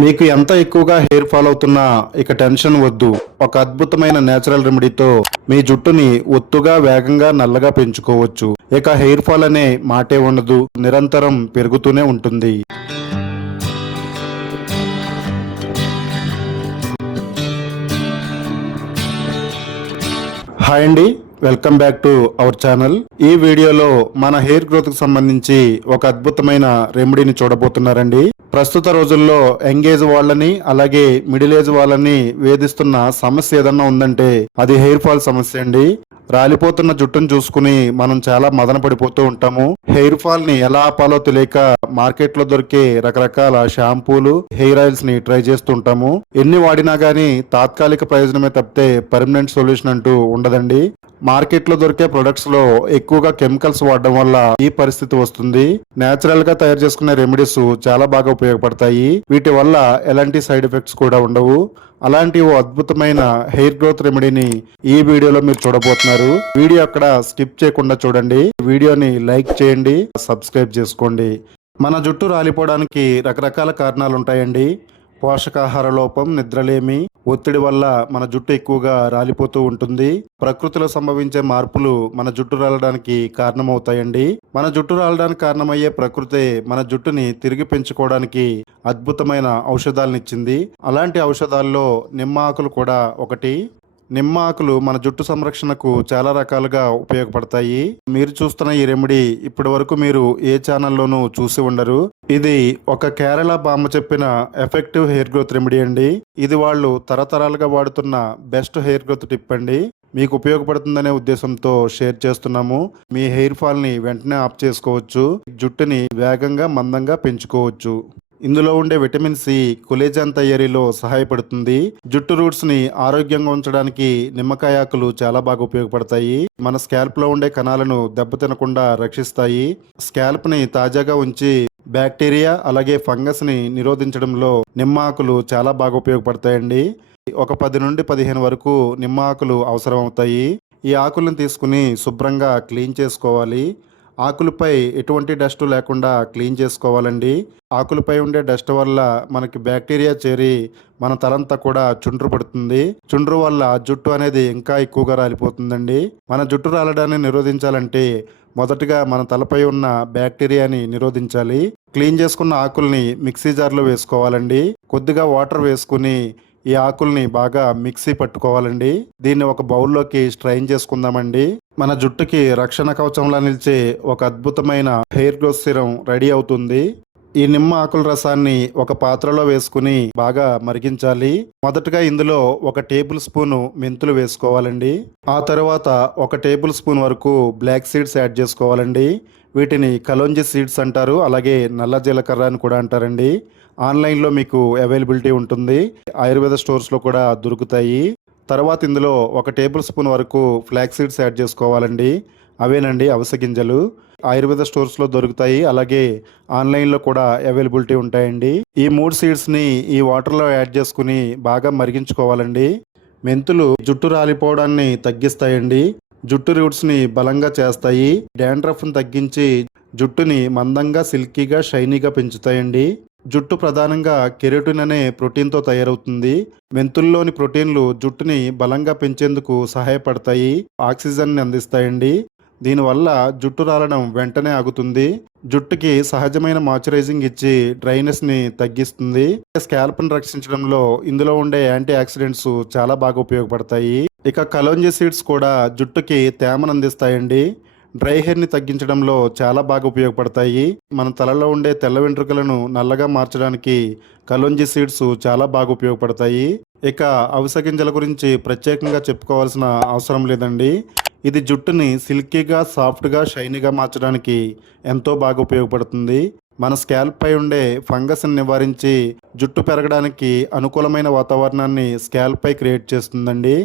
మీకు ఎంత ఎక్కువగా హెయిర్ ఫాల్ అవుతున్నా ఇక టెన్షన్ వద్దు. ఒక అద్భుతమైన నేచురల్ రెమెడీతో మీ జుట్టుని ఒత్తుగా వేగంగా నల్లగా పెంచుకోవచ్చు. ఇక హెయిర్ ఫాల్ అనే మాటే ఉండదు, నిరంతరం పెరుగుతూనే ఉంటుంది. హాయ్ అండి, welcome back to our channel. ఈ వీడియోలో మన హెయిర్ గ్రోత్ కు సంబంధించి ఒక అద్భుతమైన రెమెడీని చూడబోతున్నారండి. ప్రస్తుత రోజుల్లో యంగ్ ఏజ్ వాళ్ళని అలాగే మిడిల్ ఏజ్ వాళ్ళని వేధిస్తున్న సమస్య ఏదన్నా ఉందంటే అది హెయిర్ ఫాల్ సమస్య అండి. రాలిపోతున్న జుట్టును చూసుకుని మనం చాలా మదన పడిపోతూ ఉంటాము. హెయిర్ ఫాల్ ని ఎలా ఆపాలో తెలియక మార్కెట్ లో దొరికే రకరకాల షాంపూలు, హెయిర్ ఆయిల్స్ ని ట్రై చేస్తూ ఉంటాము. ఎన్ని వాడినా గానీ తాత్కాలిక ప్రయోజనమే తప్పితే పర్మనెంట్ సొల్యూషన్ అంటూ ఉండదండి. మార్కెట్ లో దొరికే ప్రొడక్ట్స్ లో ఎక్కువగా కెమికల్స్ వాడడం వల్ల ఈ పరిస్థితి వస్తుంది. నేచురల్ గా తయారు చేసుకునే రెమెడీస్ చాలా బాగా ఉపయోగపడతాయి. వీటి వల్ల ఎలాంటి సైడ్ ఎఫెక్ట్స్ కూడా ఉండవు. అలాంటి ఓ అద్భుతమైన హెయిర్ గ్రోత్ రెమెడీని ఈ వీడియోలో మీరు చూడబోతున్నారు. వీడియో అక్కడ స్కిప్ చేయకుండా చూడండి. వీడియోని లైక్ చేయండి, సబ్స్క్రైబ్ చేసుకోండి. మన జుట్టు రాలిపోవడానికి రకరకాల కారణాలు ఉంటాయండి. పోషకాహార లోపం, నిద్రలేమి, ఒత్తిడి వల్ల మన జుట్టు ఎక్కువగా రాలిపోతూ ఉంటుంది. ప్రకృతిలో సంభవించే మార్పులు మన జుట్టు రాలడానికి కారణమవుతాయండి. మన జుట్టు రాలడానికి కారణమయ్యే ప్రకృతే మన జుట్టుని తిరిగి పెంచుకోవడానికి అద్భుతమైన ఔషధాలనిచ్చింది. అలాంటి ఔషధాల్లో నిమ్మ ఆకులు కూడా ఒకటి. నిమ్మ ఆకులు మన జుట్టు సంరక్షణకు చాలా రకాలుగా ఉపయోగపడతాయి. మీరు చూస్తున్న ఈ రెమెడీ ఇప్పటి వరకు మీరు ఏ ఛానల్లోనూ చూసి ఉండరు. ఇది ఒక కేరళ బామ్మ చెప్పిన ఎఫెక్టివ్ హెయిర్ గ్రోత్ రెమెడీ అండి. ఇది వాళ్ళు తరతరాలుగా వాడుతున్న బెస్ట్ హెయిర్ గ్రోత్ టిప్ అండి. మీకు ఉపయోగపడుతుందనే ఉద్దేశంతో షేర్ చేస్తున్నాము. మీ హెయిర్ ఫాల్ ని వెంటనే ఆఫ్ చేసుకోవచ్చు. జుట్టుని వేగంగా మందంగా పెంచుకోవచ్చు. ఇందులో ఉండే విటమిన్ సి కొలేజన్ తయారీలో సహాయపడుతుంది. జుట్టు రూట్స్ ని ఆరోగ్యంగా ఉంచడానికి నిమ్మకాయ ఆకులు చాలా బాగా ఉపయోగపడతాయి. మన స్కాల్ప్ లో ఉండే కణాలను దెబ్బతినకుండా రక్షిస్తాయి. స్కాల్ప్ ని తాజాగా ఉంచి బ్యాక్టీరియా అలాగే ఫంగస్ ని నిరోధించడంలో నిమ్మ ఆకులు చాలా బాగా ఉపయోగపడతాయండి. ఒక 10 నుండి 15 వరకు నిమ్మ ఆకులు అవసరం అవుతాయి. ఈ ఆకులను తీసుకుని శుభ్రంగా క్లీన్ చేసుకోవాలి. ఆకులపై ఎటువంటి డస్ట్ లేకుండా క్లీన్ చేసుకోవాలండి. ఆకులపై ఉండే డస్ట్ వల్ల మనకి బ్యాక్టీరియా చేరి మన తలంతా కూడా చుండ్రు పడుతుంది. చుండ్రు వల్ల జుట్టు అనేది ఇంకా ఎక్కువగా రాలిపోతుందండి. మన జుట్టు రాలడాన్ని నిరోధించాలంటే మొదటగా మన తలపై ఉన్న బ్యాక్టీరియాని నిరోధించాలి. క్లీన్ చేసుకున్న ఆకుల్ని మిక్సీ జార్లో వేసుకోవాలండి. కొద్దిగా వాటర్ వేసుకుని ఈ ఆకుల్ని బాగా మిక్సీ పట్టుకోవాలండి. దీన్ని ఒక బౌల్లోకి స్ట్రైన్ చేసుకుందామండి. మన జుట్టుకి రక్షణ కవచంలా నిలిచే ఒక అద్భుతమైన హెయిర్ గ్రోత్ సిరం రెడీ అవుతుంది. ఈ నిమ్మ ఆకుల రసాన్ని ఒక పాత్రలో వేసుకుని బాగా మరిగించాలి. మొదటగా ఇందులో 1 టేబుల్ స్పూన్ మెంతులు వేసుకోవాలండి. ఆ తర్వాత 1 టేబుల్ స్పూన్ వరకు బ్లాక్ సీడ్స్ యాడ్ చేసుకోవాలండి. వీటిని కలోంజి సీడ్స్ అంటారు, అలాగే నల్ల జీలకర్ర అని కూడా అంటారండి. ఆన్లైన్లో మీకు అవైలబిలిటీ ఉంటుంది. ఆయుర్వేద స్టోర్స్లో కూడా దొరుకుతాయి. తర్వాత ఇందులో 1 టేబుల్ స్పూన్ వరకు ఫ్లాక్ సీడ్స్ యాడ్ చేసుకోవాలండి. అవేనండి అవిసె గింజలు. ఆయుర్వేద స్టోర్స్లో దొరుకుతాయి, అలాగే ఆన్లైన్లో కూడా అవైలబిలిటీ ఉంటాయండి. ఈ 3 సీడ్స్ని ఈ వాటర్లో యాడ్ చేసుకుని బాగా మరిగించుకోవాలండి. మెంతులు జుట్టు రాలిపోవడాన్ని తగ్గిస్తాయండి. జుట్టు రూట్స్ని బలంగా చేస్తాయి. డాండ్రఫ్ను తగ్గించి జుట్టుని మందంగా, సిల్కీగా, షైనీగా పెంచుతాయండి. జుట్టు ప్రధానంగా కెరటిన్ అనే ప్రోటీన్తో తయారవుతుంది. మెంతుల్లోని ప్రోటీన్లు జుట్టుని బలంగా పెంచేందుకు సహాయపడతాయి, ఆక్సిజన్ని అందిస్తాయండి. దీనివల్ల జుట్టు రాలడం వెంటనే ఆగుతుంది. జుట్టుకి సహజమైన మాయిశ్చరైజింగ్ ఇచ్చి డ్రైనెస్ ని తగ్గిస్తుంది. స్కాల్ప్ ని రక్షించడంలో ఇందులో ఉండే యాంటీ ఆక్సిడెంట్స్ చాలా బాగా ఉపయోగపడతాయి. ఇక కలోంజి సీడ్స్ కూడా జుట్టుకి తేమను అందిస్తాయండి. డ్రై హెయిర్ ని తగ్గించడంలో చాలా బాగా ఉపయోగపడతాయి. మన తలలో ఉండే తెల్ల వెంట్రుకలను నల్లగా మార్చడానికి కలోంజి సీడ్స్ చాలా బాగా ఉపయోగపడతాయి. ఇక అవిసె గింజల గురించి ప్రత్యేకంగా చెప్పుకోవాల్సిన అవసరం లేదండి. ఇది జుట్టుని సిల్కీగా, సాఫ్ట్గా, షైనీగా మార్చడానికి ఎంతో బాగా ఉపయోగపడుతుంది. మన స్కాల్ప్ పై ఉండే ఫంగస్ని నివారించి జుట్టు పెరగడానికి అనుకూలమైన వాతావరణాన్ని స్కాల్ప్ పై క్రియేట్ చేస్తుందండి.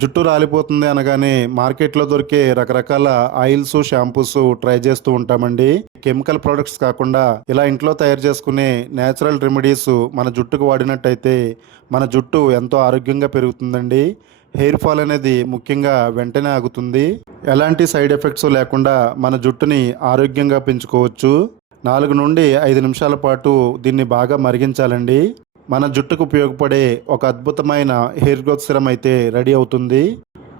జుట్టు రాలిపోతుంది అనగానే మార్కెట్లో దొరికే రకరకాల ఆయిల్స్, షాంపూస్ ట్రై చేస్తూ ఉంటామండి. కెమికల్ ప్రొడక్ట్స్ కాకుండా ఇలా ఇంట్లో తయారు చేసుకునే నేచురల్ రెమెడీస్ మన జుట్టుకు వాడినట్టయితే మన జుట్టు ఎంతో ఆరోగ్యంగా పెరుగుతుందండి. హెయిర్ ఫాల్ అనేది ముఖ్యంగా వెంటనే ఆగుతుంది. ఎలాంటి సైడ్ ఎఫెక్ట్స్ లేకుండా మన జుట్టుని ఆరోగ్యంగా పెంచుకోవచ్చు. 4 నుండి 5 నిమిషాల పాటు దీన్ని బాగా మరిగించాలండి. మన జుట్టుకు ఉపయోగపడే ఒక అద్భుతమైన హెయిర్ గ్రోత్ సిరం అయితే రెడీ అవుతుంది.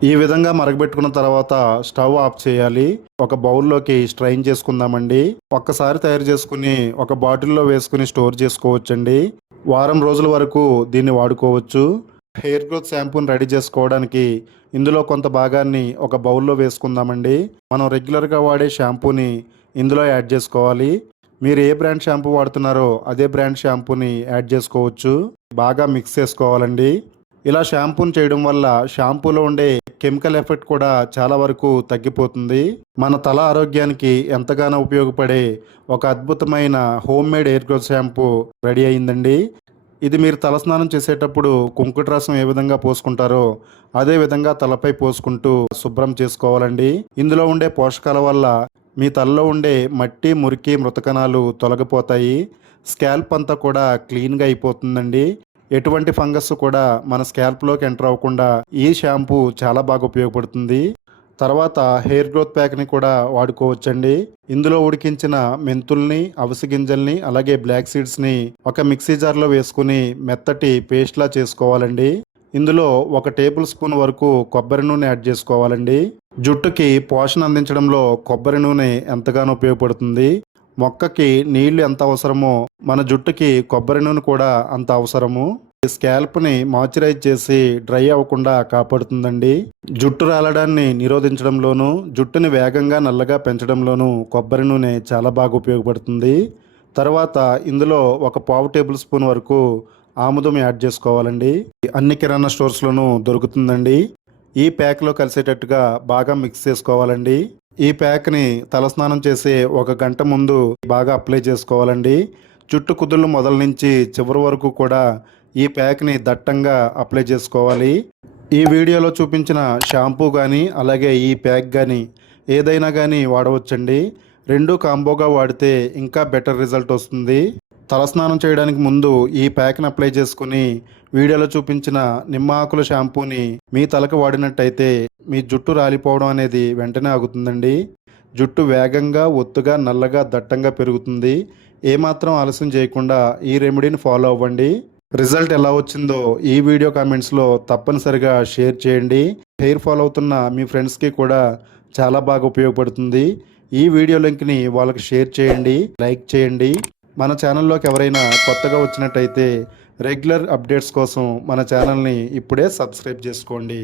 ఈ విధంగా మరగబెట్టుకున్న తర్వాత స్టవ్ ఆఫ్ చేయాలి. ఒక బౌల్లోకి స్ట్రైన్ చేసుకుందామండి. ఒక్కసారి తయారు చేసుకుని ఒక బాటిల్లో వేసుకుని స్టోర్ చేసుకోవచ్చండి. వారం రోజుల వరకు దీన్ని వాడుకోవచ్చు. హెయిర్ గ్రోత్ షాంపూని రెడీ చేసుకోవడానికి ఇందులో కొంత భాగాన్ని ఒక బౌల్లో వేసుకుందామండి. మనం రెగ్యులర్గా వాడే షాంపూని ఇందులో యాడ్ చేసుకోవాలి. మీరు ఏ బ్రాండ్ షాంపూ వాడుతున్నారో అదే బ్రాండ్ షాంపూని యాడ్ చేసుకోవచ్చు. బాగా మిక్స్ చేసుకోవాలండి. ఇలా షాంపూని చేయడం వల్ల షాంపూలో ఉండే కెమికల్ ఎఫెక్ట్ కూడా చాలా వరకు తగ్గిపోతుంది. మన తల ఆరోగ్యానికి ఎంతగానో ఉపయోగపడే ఒక అద్భుతమైన home made hair growth shampoo ready అయిందండి. ఇది మీరు తలస్నానం చేసేటప్పుడు కుంకుట రసం ఏ విధంగా పోసుకుంటారో అదే విధంగా తలపై పోసుకుంటూ శుభ్రం చేసుకోవాలండి. ఇందులో ఉండే పోషకాల వల్ల మీ తలలో ఉండే మట్టి, మురికి, మృతకణాలు తొలగిపోతాయి. స్కాల్ప్ అంతా కూడా క్లీన్గా అయిపోతుందండి. ఎటువంటి ఫంగస్ కూడా మన స్కాల్ప్లోకి ఎంటర్ అవ్వకుండా ఈ షాంపూ చాలా బాగా ఉపయోగపడుతుంది. తర్వాత హెయిర్ గ్రోత్ ప్యాక్ని కూడా వాడుకోవచ్చండి. ఇందులో ఉడికించిన మెంతుల్ని, అవిసె గింజల్ని, అలాగే బ్లాక్ సీడ్స్ని ఒక మిక్సీ జార్లో వేసుకుని మెత్తటి పేస్ట్లా చేసుకోవాలండి. ఇందులో 1 టేబుల్ స్పూన్ వరకు కొబ్బరి నూనె యాడ్ చేసుకోవాలండి. జుట్టుకి పోషణ అందించడంలో కొబ్బరి నూనె ఎంతగానో ఉపయోగపడుతుంది. మొక్కకి నీళ్లు ఎంత అవసరమో మన జుట్టుకి కొబ్బరి నూనె కూడా అంత అవసరము. స్కాల్ప్ని మాయిశ్చరైజ్ చేసి డ్రై అవ్వకుండా కాపాడుతుందండి. జుట్టు రాలడాన్ని నిరోధించడంలోనూ జుట్టుని వేగంగా నల్లగా పెంచడంలోనూ కొబ్బరి నూనె చాలా బాగా ఉపయోగపడుతుంది. తర్వాత ఇందులో 1/4 టేబుల్ స్పూన్ వరకు ఆముదం యాడ్ చేసుకోవాలండి. అన్ని కిరాణా స్టోర్స్లోనూ దొరుకుతుందండి. ఈ ప్యాక్లో కలిసేటట్టుగా బాగా మిక్స్ చేసుకోవాలండి. ఈ ప్యాక్ని తలస్నానం చేసే 1 గంట ముందు బాగా అప్లై చేసుకోవాలండి. జుట్టు కుదుళ్ళు మొదల నుంచి చివరి వరకు కూడా ఈ ప్యాక్ని దట్టంగా అప్లై చేసుకోవాలి. ఈ వీడియోలో చూపించిన షాంపూ కానీ అలాగే ఈ ప్యాక్ కానీ ఏదైనా కానీ వాడవచ్చండి. 2 కాంబోగా వాడితే ఇంకా బెటర్ రిజల్ట్ వస్తుంది. తలస్నానం చేయడానికి ముందు ఈ ప్యాక్ని అప్లై చేసుకుని వీడియోలో చూపించిన నిమ్మ ఆకుల షాంపూని మీ తలకు వాడినట్టయితే మీ జుట్టు రాలిపోవడం అనేది వెంటనే ఆగుతుందండి. జుట్టు వేగంగా, ఒత్తుగా, నల్లగా, దట్టంగా పెరుగుతుంది. ఏమాత్రం ఆలస్యం చేయకుండా ఈ రెమెడీని ఫాలో అవ్వండి. రిజల్ట్ ఎలా వచ్చిందో ఈ వీడియో కామెంట్స్లో తప్పనిసరిగా షేర్ చేయండి. హెయిర్ ఫాల్ అవుతున్న మీ ఫ్రెండ్స్కి కూడా చాలా బాగా ఉపయోగపడుతుంది. ఈ వీడియో లింక్ని వాళ్ళకి షేర్ చేయండి, లైక్ చేయండి. మన ఛానల్లోకి ఎవరైనా కొత్తగా వచ్చినట్టయితే రెగ్యులర్ అప్డేట్స్ కోసం మన ఛానల్ని ఇప్పుడే సబ్స్క్రైబ్ చేసుకోండి.